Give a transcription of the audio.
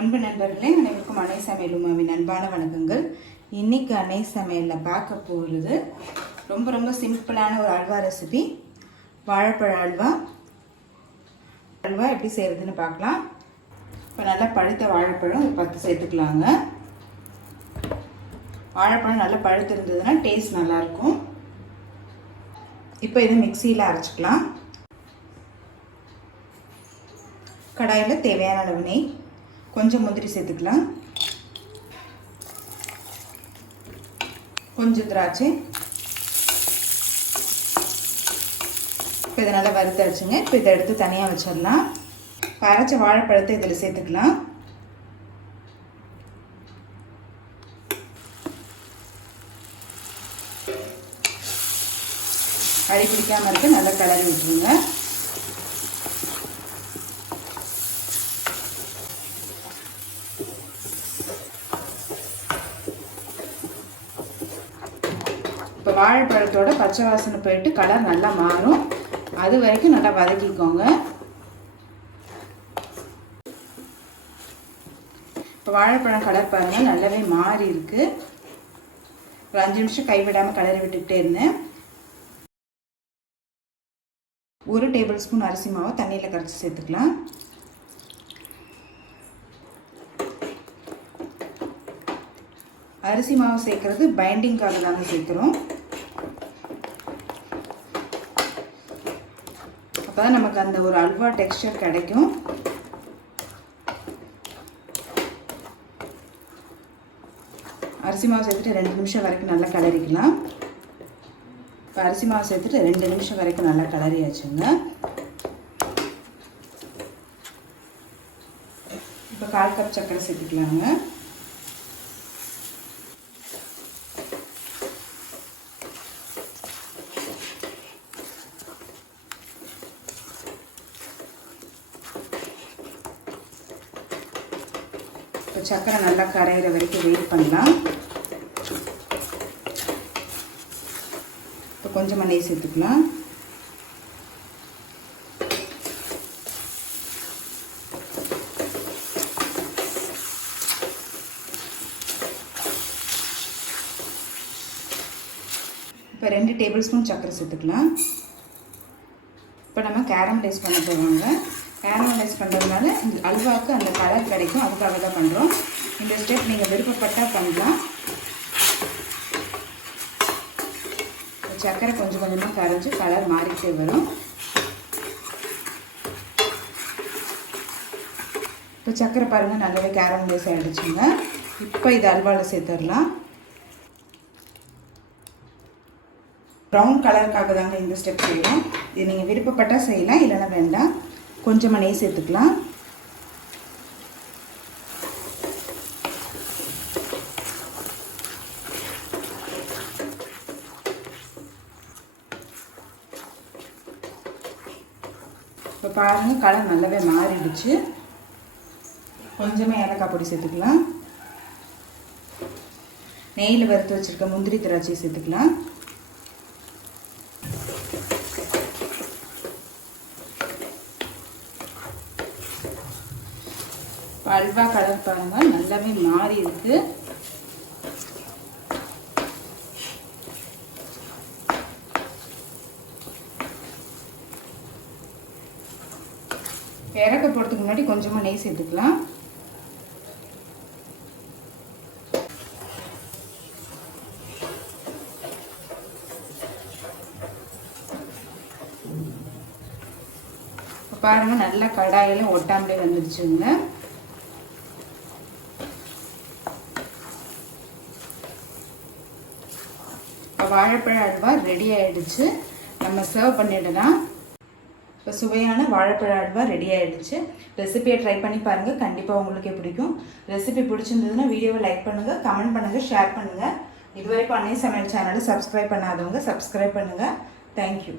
அன்பு நண்பர்களே, அனைவருக்கும் அன்னை சமையல் உமாவின் அன்பான வணக்கங்கள். இன்றைக்கி அன்னை சமையலில் பார்க்க போகிறது ரொம்ப சிம்பிளான ஒரு அல்வா ரெசிபி. வாழைப்பழ அல்வா எப்படி செய்கிறதுன்னு பார்க்கலாம். இப்போ நல்லா பழுத்த வாழைப்பழம் 10 சேர்த்துக்கலாங்க. வாழைப்பழம் நல்லா பழுத்து இருந்ததுன்னா டேஸ்ட் நல்லாயிருக்கும். இப்போ இதை மிக்சியில் அரைச்சிக்கலாம். கடாயில் தேவையான அளவு நெய், கொஞ்சம் முந்திரி சேர்த்துக்கலாம், கொஞ்சம் திராட்சை. இப்போ இதை நல்லா வறுத்தரைச்சுங்க. இப்போ இதை எடுத்து தனியாக வச்சிடலாம். அரைச்ச வாழைப்பழத்தை இதில் சேர்த்துக்கலாம். அடி பிடிக்காமல் இருக்க நல்லா கலரி விட்டுருங்க. இப்போ வாழைப்பழத்தோட பச்சை வாசனை போயிட்டு கலர் நல்லா மாறும். அது வரைக்கும் நல்லா வதக்கிக்கோங்க. இப்போ வாழைப்பழம் கலர் பாருங்கள், நல்லாவே மாறி இருக்குது. ஒரு 5 நிமிஷம் கைவிடாமல் கலரி விட்டுக்கிட்டே இருந்தேன். 1 டேபிள் ஸ்பூன் அரிசி மாவை தண்ணியில் கரைச்சி சேர்த்துக்கலாம். அரிசி மாவு சேர்க்கறது பைண்டிங்காக தாங்க சேர்க்குறோம். அப்போ தான் நமக்கு அந்த ஒரு அல்வா டெக்ஸ்டர் கிடைக்கும். அரிசி மாவு சேர்த்துட்டு 2 நிமிஷம் வரைக்கும் நல்லா கலரிக்கலாம். இப்போ அரிசி மாவு சேர்த்துட்டு 2 நிமிஷம் வரைக்கும் நல்லா கலரியாச்சுங்க. இப்போ 1/4 கப் சர்க்கரை சேர்த்துக்கலாங்க. இப்போ சர்க்கரை நல்லா கரையிற வரைக்கும் வெயிட் பண்ணலாம். இப்போ கொஞ்சமாக நெய் சேர்த்துக்கலாம். இப்போ 2 டேபிள் ஸ்பூன் சர்க்கரை சேர்த்துக்கலாம். இப்போ நம்ம கேரமலைஸ் பண்ண போவாங்க. கேரமலைஸ் பண்ணுறதுனால இந்த அல்வாவுக்கு அந்த கலர் கிடைக்கும். அதுக்காக தான் பண்ணுறோம். இந்த ஸ்டெப் நீங்கள் விருப்பப்பட்டால் பண்ணலாம். சர்க்கரை கொஞ்சம் கொஞ்சமாக கரைஞ்சி கலர் மாறிக்கிட்டே வரும். இப்போ சர்க்கரை பாருங்கள் நல்லாவே கேரமலைஸ் ஆகிடுச்சுங்க. இப்போ இது அல்வாவில் சேர்த்துடலாம். ப்ரௌன் கலருக்காக தாங்க இந்த ஸ்டெப் செய்யலாம். இது நீங்கள் விருப்பப்பட்டால் செய்யலாம், இல்லைன்னா வேண்டாம். கொஞ்சமாக நெய் சேர்த்துக்கலாம். இப்போ பாருங்கள் கலர் நல்லாவே மாறிடுச்சு. கொஞ்சமாக ஏலக்காய் பொடி சேர்த்துக்கலாம். நெய்யில் வறுத்து வச்சுருக்க முந்திரி திராட்சை சேர்த்துக்கலாம். அல்வா கலர் பாருங்கள் நல்லாவே மாறி இருக்கு. இறக்க போடுறதுக்கு முன்னாடி கொஞ்சமாக நெய் சேர்த்துக்கலாம். பாருங்க நல்லா கடாயில ஒட்டாமலே வந்துடுச்சுங்க. வாழைப்பழ அல்வா ரெடி ஆகிடுச்சு. நம்ம சர்வ் பண்ணிடலாம். இப்போ சுவையான வாழைப்பழ அல்வா ரெடி ஆகிடுச்சு. ரெசிபியை ட்ரை பண்ணி பாருங்கள், கண்டிப்பாக உங்களுக்கே பிடிக்கும். ரெசிபி பிடிச்சிருந்ததுன்னா வீடியோவை லைக் பண்ணுங்கள், கமெண்ட் பண்ணுங்கள், ஷேர் பண்ணுங்கள். இதுவரைக்கும் அன்னை சமையல் சேனலை சப்ஸ்கிரைப் பண்ணாதவங்க சப்ஸ்கிரைப் பண்ணுங்கள். தேங்க்யூ.